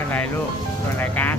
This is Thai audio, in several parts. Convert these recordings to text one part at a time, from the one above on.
อะไรลูก ตัวอะไรกัน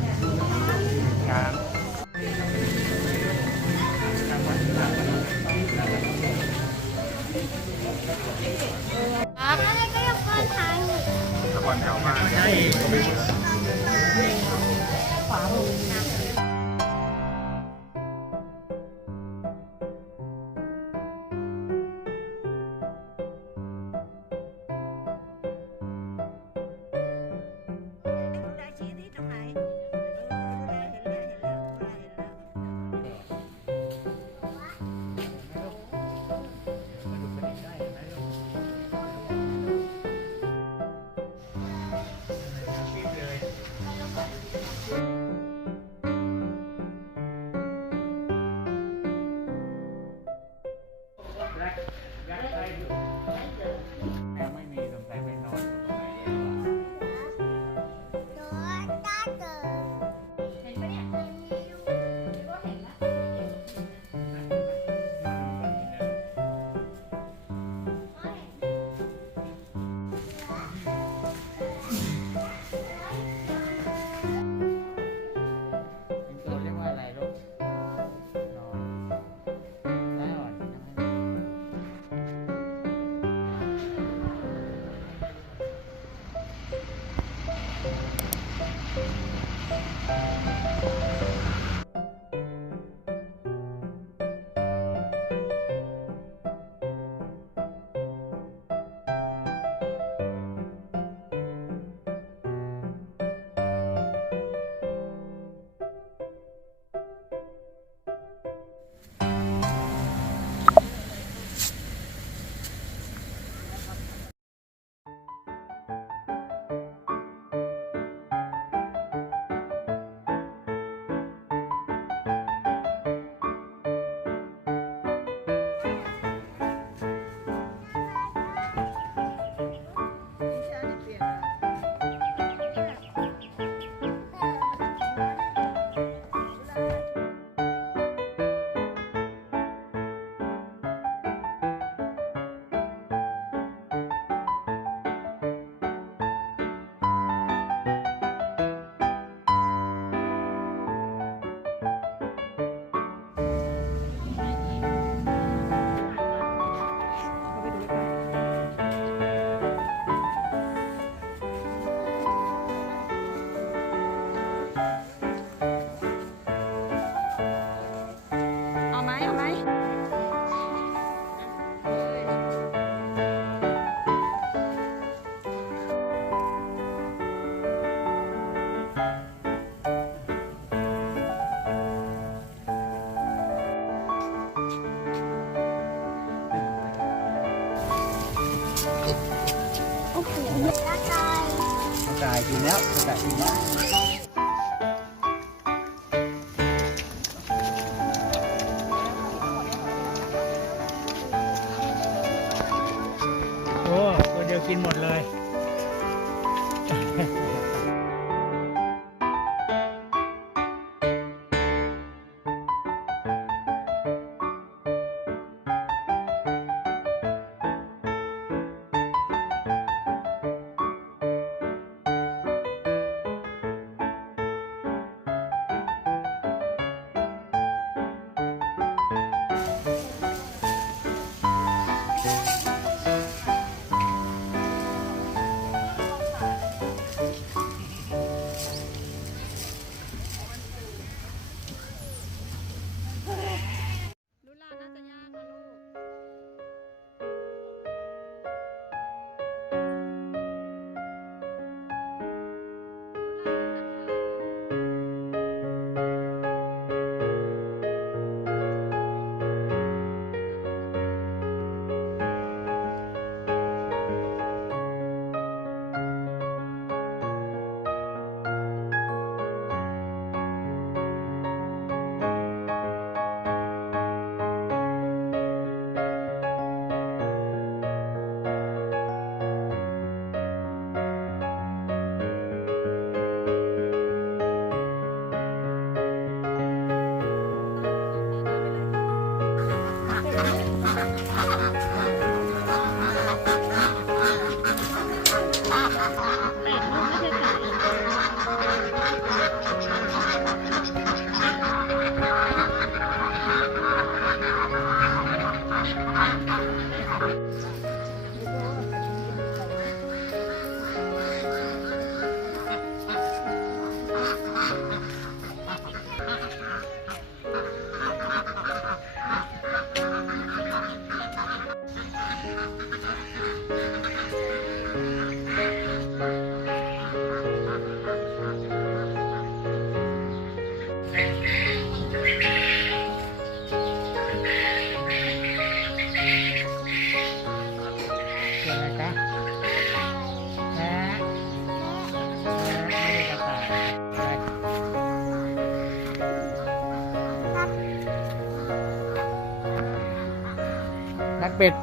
กระจายกระจายกินแล้วกระจายกินแล้ว よかった。পেট